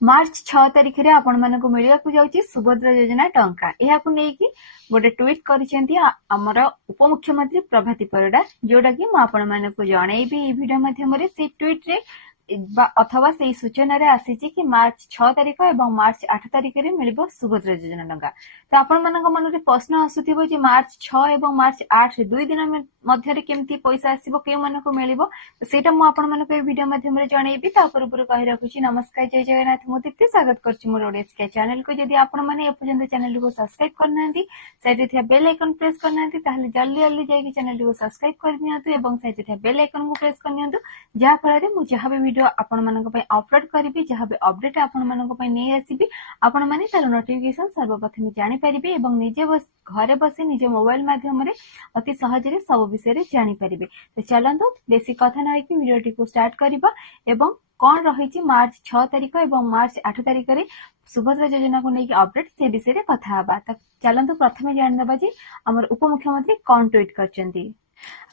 मार्च 6 तारिख रे आपण मानको मिलिया को जाउची सुभद्रा योजना टंका एहा को नेकी गोटे ट्वीट करिसेंती हमर उपमुख्यमंत्री प्रभाती परिडा जोडा कि म आपण मानको जणैबी ई वीडियो माध्यम रे से ट्वीट रे अथवा से सूचना रे आसीची कि मार्च 6 तारिख एवं मार्च 8 तारिख रे मिलिबो सुभद्रा योजना टंका। तो आपण मानको मन रे प्रश्न आसुथिबो जे मार्च 6 एवं मार्च 8 रे दुई दिन मध्य रे केमती पैसा आसीबो के मानको मिलिबो। तो सेटा म आपण मानको ए वीडियो माध्यम रे जणैबी ता ऊपर कहि राखुची। नमस्कार, जय जगन्नाथ। मो दीप्ति स्वागत करछि मोर ओडीएसके चैनल को। यदि आपण माने ए पर्यंत चैनल को सब्सक्राइब करनांती साइड रे थिया बेल आइकन प्रेस करनांती ताहले जल्दी जल्दी जाई चैनल को सब्सक्राइब कर नियंतु एवं साइड रे थिया बेल आइकन को प्रेस कर नियंतु जा फल रे मु जहां भी वीडियो आपण मानको पय अपलोड करबी जहां भी अपडेट आपण मानको पय नै आसीबी आपण माने तार नोटिफिकेशन सर्वप्रथम जानि परिबे एवं निजे घरे बसी निजे मोबाइल माध्यम रे अति सहज रे सब विषय रे जानि परिबे। तो चलंतु बेसी कथा नै कि वीडियो को स्टार्ट करबा एवं कौन रही मार्च 6 तारिख एवं मार्च 8 तारिख रे सुभद्रा योजना को लेकिन अपडेट से विषय रे कथा हबा। तो चलंतु प्रथमे जानि दबा जे हमर उपमुख्यमंत्री कौन ट्वीट करचंती।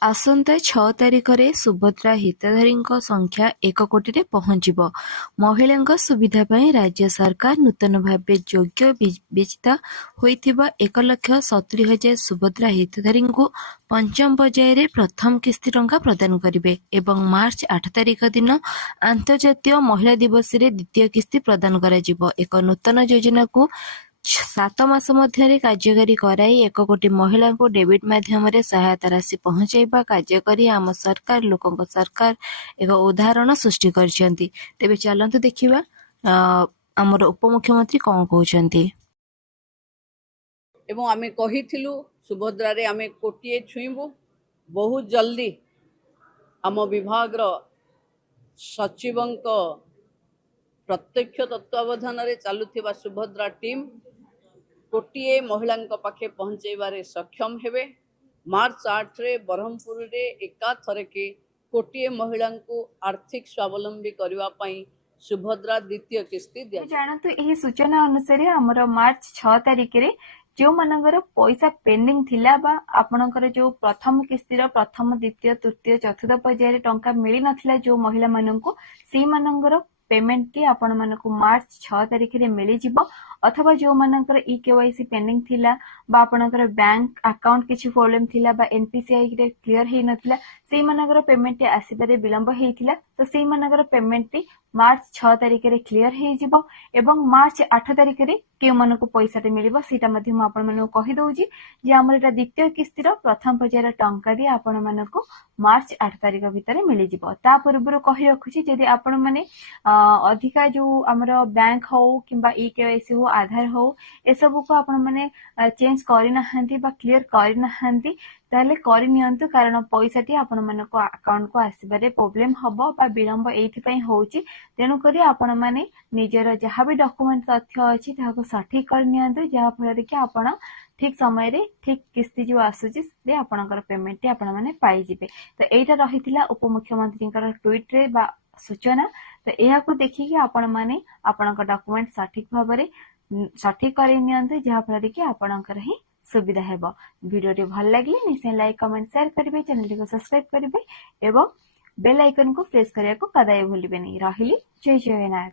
आसंता 6 तारिख रे सुभद्रा हितधारी संख्या 1 कोटी रे पहुंचीबो। महिला सुविधा पई राज्य सरकार नूतन भाव योग्य विजेता होइथिबा 1,70,000 सुभद्रा हितधारी को पंचम पर्याय रे प्रथम किस्ती टंका प्रदान करिवे एवं मार्च 8 तारिख दिन अंतर्जातीय महिला दिवस रे द्वितीय किस्ती प्रदान करा जिवो। एक नूतन योजना को 7 मास मध्य कार्यकारी कराई 1 कोटी महिला को डेबिट माध्यम सहायता राशि पहुंचाइबा कार्य करी आम सरकार लोकों सरकार एक उदाहरण सृष्टि करछंती। तेबे चलंतु देखिबा हमर उपमुख्यमंत्री कौन कहउछंती। एवं आमे कहिथिलु सुभद्रा रे आमे कोटिए छुइबु बहुत जल्दी आम विभाग रो सचिवंक प्रत्यक्ष तत्वावधान रे चालुथिबा सुभद्रा टीम कोटिए महिला पाखे पहुंचेबारे सक्षम हेबे। मार्च 8 रे ब्रह्मपुर रे एका थरके कोटिए महिला को आर्थिक स्वावलंबी करबा पई सुभद्रा द्वितीय किस्ती दिया। जानतु एही सूचना अनुसार हमर मार्च 6 तारिख रे जो मानकर पैसा पेंडिंग थिला बा आपनकर जो प्रथम किस्ती प्रथम द्वितीय तृतीय चतुर्थ पर्याय टंका मिली नथिला जो महिला माननको सी मानकर पेमेंट टी आपण माननको मार्च 6 तारिख रे मिली जिवो। अथवा जो मानकर ई केवाईसी पेंडिंग थिला बा आपनकर बैंक अकाउंट किछि प्रॉब्लम थिला बा एनपीसीआई रे क्लियर हे नथिला सेई मानकर पेमेंट टी आसीबारे विलंब हेइथिला। तो सेई मानकर पेमेंट टी मार्च 6 तारिख रे क्लियर हे जिवो एवं मार्च 8 तारिख रे के मानको पैसा टे मिलिबो सेटा मध्ये म आपण मानको कहि दउजी जे हमर एटा द्वितीय किस्ती रो प्रथम पर्याय टंका दि आपण मानको मार्च 8 तारिख भीतर मिलि जिवो। ता पूर्वरु कहि रखुची जदि आपण माने अधिका जो हमर बैंक हो किबा ई केवाईसी हो आधार हो ए सब को आपण माने चेंज करि नहंती बा क्लियर करि नहंती ताले करि नियंतु कारण पैसा टी आपण मानको अकाउंट को आसीबारे प्रॉब्लम हबो बा विलंब एथि पई होउची। तेनु करी आपण माने निजर जहा भी डॉक्यूमेंट तथ्य अछि ताको सठिक कर नियंतु जहा फल कि आपण ठीक समय रे ठीक किस्ती जो आसुची से आपनकर पेमेंट टी आपण माने पाई जिवे। तो एटा रहिथिला उपमुख्यमंत्रीकर ट्वीट रे बा सूचना। तो एहा को देखि कि आपण माने आपनकर डॉक्यूमेंट सठिक भाबरे सठिक करि नियंतु जहा फल कि आपनकर ही सुविधा हेबो। वीडियो टी भल लागले निश्चय लाइक कमेंट शेयर करिवे चैनल को सब्सक्राइब करिवे एवं बेल आइकन को प्रेस करिया को कदाई भूलिबे नहीं। रहिली जय जगन्नाथ।